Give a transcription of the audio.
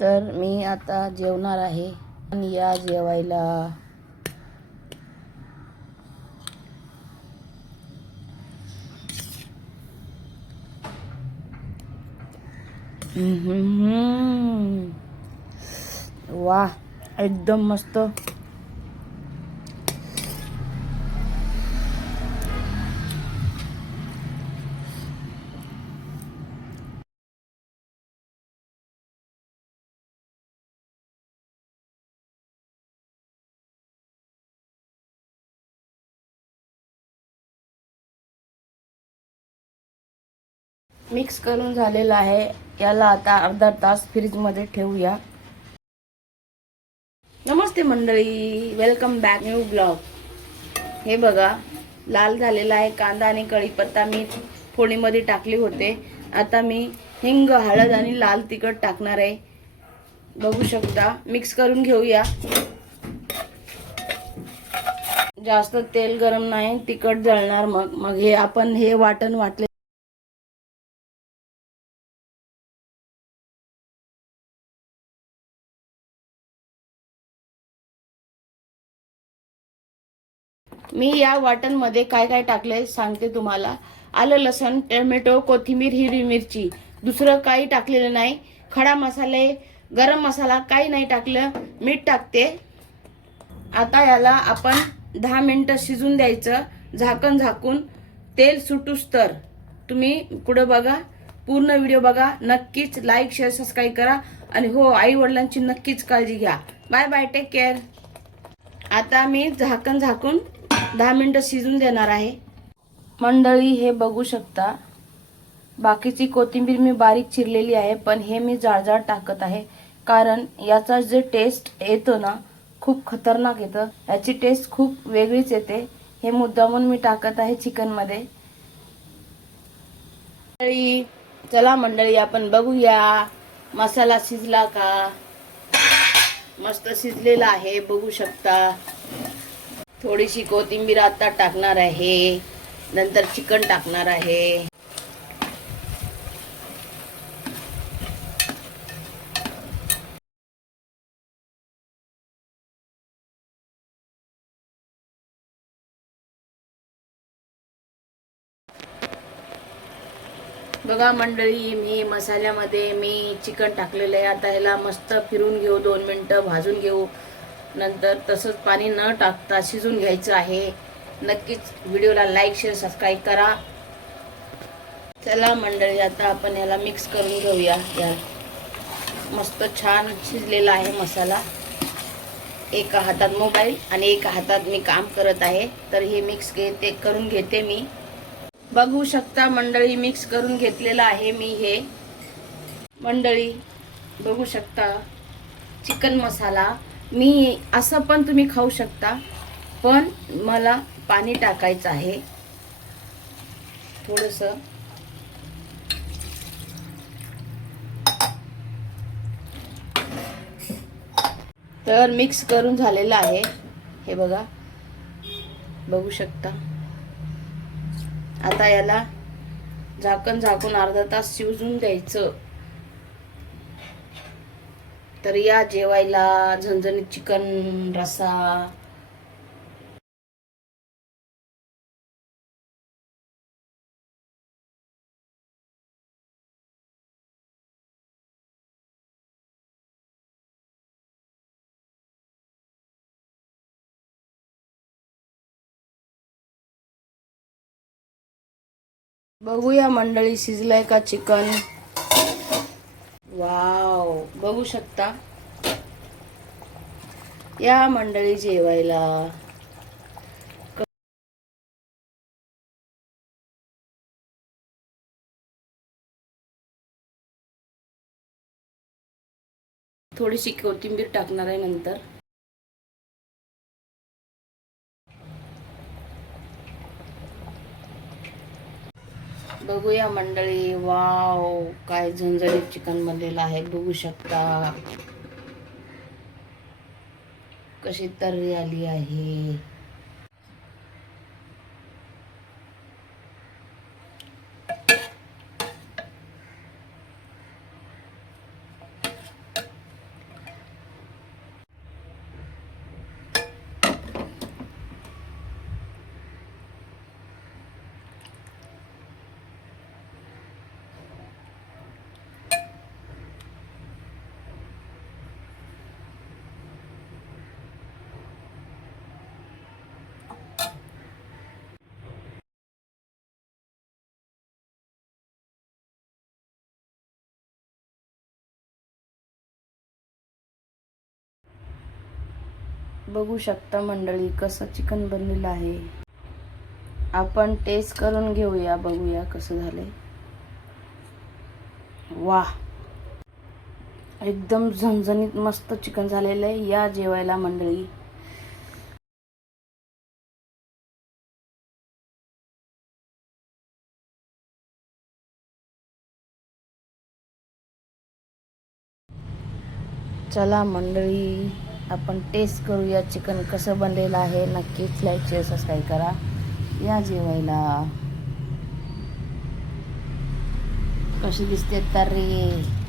तर मी आता जेवणार आहे आणि या जेवायला. वाह, एकदम मस्त. मिक्स करून झालेला आहे. याला आता अर्धा तास फ्रीजमध्ये ठेवूया. नमस्ते मंडळी, वेलकम बॅक न्यू ब्लॉग. हे बघा, लाल झालेला आहे कांदा आणि कढीपत्ता मी फोडणीमध्ये टाकले होते. आता मी हिंग, हळद आणि लाल तिखट टाकणार आहे. बघू शकता. मिक्स करून घेऊया. जास्त तेल गरम नाही, तिखट जळणार. मग हे आपण हे वाटण वाटले. मी या वाटणमध्ये काय काय टाकले सांगते तुम्हाला. आलं, लसण, टोमॅटो, कोथिंबीर, हिरवी मिरची. दुसरं काही टाकलेलं नाही. खडा मसाले, गरम मसाला काही नाही टाकलं. मीठ टाकते. आता याला आपण 10 मिनिटं शिजून द्यायचं. झाकण झाकून तेल सुटूस तर. तुम्ही पुढे बघा, पूर्ण व्हिडिओ बघा. नक्कीच लाईक, शेअर, सबस्क्राईब करा. आणि हो, आई वडिलांची नक्कीच काळजी घ्या. Bye bye, take care. आता मी झाकण झाकून 10 मिनिटं शिजून देणार आहे. मंडळी, हे बघू शकता. बाकीची कोथिंबीर मी बारीक चिरलेली आहे, पण हे मी जाड टाकत आहे. कारण याचा जे टेस्ट येतो ना, खूप खतरनाक येतं. याची टेस्ट खूप वेगळीच येते. हे मुद्दामून मी टाकत आहे चिकनमध्ये. चला मंडळी, आपण बघूया मसाला शिजला का. मस्त शिजलेला आहे, बघू शकता. थोडीशी कोथिंबीर आता टाकणार आहे. नंतर चिकन टाकणार आहे. बघा मंडळी, मी मसाल्यामध्ये मी चिकन टाकलेलं आहे. आता ह्याला मस्त फिरून घेऊ, 2 मिनिटं भाजून घेऊ. नंतर तसंच पाणी न टाकता शिजून घ्यायचं आहे. नक्कीच व्हिडिओला लाईक, शेअर, सबस्क्राईब करा. चला मंडळी, आता आपण याला मिक्स करून घेऊया. या मस्त छान शिजलेला आहे मसाला. एका हातात मोबाईल आणि एका हातात मी काम करत आहे. तर हे मिक्स करून घेते मी. बघू शकता मंडळी, मिक्स करून घेतलेलं आहे मी हे. मंडळी बघू शकता, चिकन मसाला. मी असं पण तुम्ही खाऊ शकता, पण मला पाणी टाकायचं आहे थोडंसं. तर मिक्स करून झालेलं आहे. हे बघा, बघू शकता. आता याला झाकण झाकून अर्धा तास शिजून द्यायचं. तर या जेवायला झणझणीत चिकन रस्सा. बघूया मंडळी, शिजलंय का चिकन. वाव, बघू शकता. या मंडळी जेवायला. थोडीशी कोथिंबीर टाकणार आहे नंतर. बघूया मंडळी. वाव, काय झणझणीत चिकन बनलेलं आहे. बघू शकता कशी तर्री आली आहे. बघू शकता मंडळी कसं चिकन बनलेलं आहे. आपण टेस्ट करून घेऊया, बघूया कसं झालंय. वाह, एकदम झणझणीत मस्त चिकन झालेलं आहे. या जेवायला मंडळी. चला मंडळी, आपण टेस्ट करूया चिकन कसं बनलेलं आहे. नक्कीच लाईक शेअर सबस्क्राईब करा. या जेवायला. कशी दिसते तर रे.